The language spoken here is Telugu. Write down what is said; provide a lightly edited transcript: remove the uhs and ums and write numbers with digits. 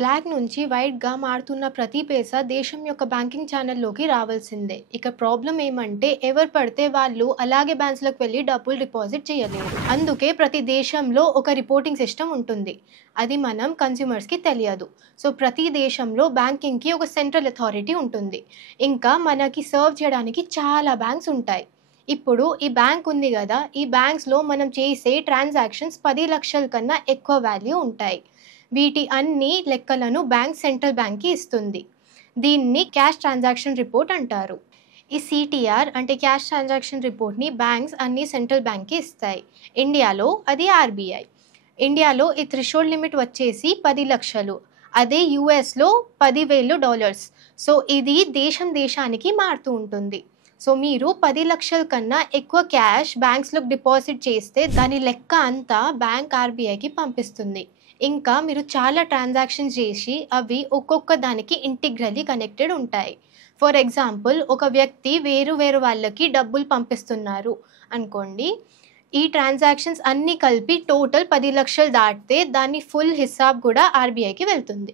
బ్లాక్ నుంచి వైట్‌గా మారుతున్న ప్రతి పైసా దేశం యొక్క బ్యాంకింగ్ ఛానల్‌లోకి రావాల్సిందే. ఇక ప్రాబ్లమ్ ఏమంటే ఎవరు పడితే వాళ్ళు అలాగే బ్యాంక్స్‌లోకి వెళ్లి డబ్బులు డిపాజిట్ చేయలేరు. అందుకే ప్రతి దేశంలో ఒక రిపోర్టింగ్ సిస్టమ్ ఉంటుంది. అది మనం కన్స్యూమర్స్‌కి తెలియదు. సో ప్రతి దేశంలో బ్యాంకింగ్‌కి ఒక సెంట్రల్ అథారిటీ ఉంటుంది. ఇంకా మనకి సర్వ్ చేయడానికి చాలా బ్యాంక్స్ ఉంటాయి. ఇప్పుడు ఈ బ్యాంక్ ఉంది గదా! ఈ బ్యాంక్స్‌లో మనం చేసే ట్రాన్సాక్షన్స్ 10 లక్షల కన్నా ఎక్కువ వాల్యూ ఉంటాయి. వీటి అన్ని లెక్కలను బ్యాంక్ సెంట్రల్ బ్యాంక్‌కి ఇస్తుంది. దీన్ని క్యాష్ ట్రాన్సాక్షన్ రిపోర్ట్ అంటారు. ఈ సీటీఆర్ అంటే క్యాష్ ట్రాన్సాక్షన్ రిపోర్ట్‌ని బ్యాంక్స్ అన్ని సెంట్రల్ బ్యాంక్‌కి ఇస్తాయి. ఇండియాలో అది ఆర్‌బీఐ. ఇండియాలో ఈ థ్రెషోల్డ్ లిమిట్ వచ్చేసి 10 లక్షలు. అదే యూఎస్‌లో $10,000. సో ఇది దేశానికి మారుతూ ఉంటుంది. సో మీరు 10 లక్షల కన్నా ఎక్కువ క్యాష్ బ్యాంక్స్‌లోకి డిపాజిట్ చేస్తే దాని లెక్క అంతా బ్యాంక్ ఆర్‌బీఐకి పంపిస్తుంది. ఇంకా మీరు చాలా ట్రాన్సాక్షన్స్ చేసి అవి ఒక్కొక్క దానికి ఇంటిగ్రల్లీ కనెక్టెడ్ ఉంటాయి. ఫర్ ఎగ్జాంపుల్ ఒక వ్యక్తి వేరు వాళ్ళకి డబ్బులు పంపిస్తున్నారు అనుకోండి. ఈ ట్రాన్సాక్షన్స్ అన్నీ కలిపి టోటల్ 10 లక్షలు దాటితే దాని ఫుల్ హిసాబ్ కూడా ఆర్‌బీఐకి వెళ్తుంది.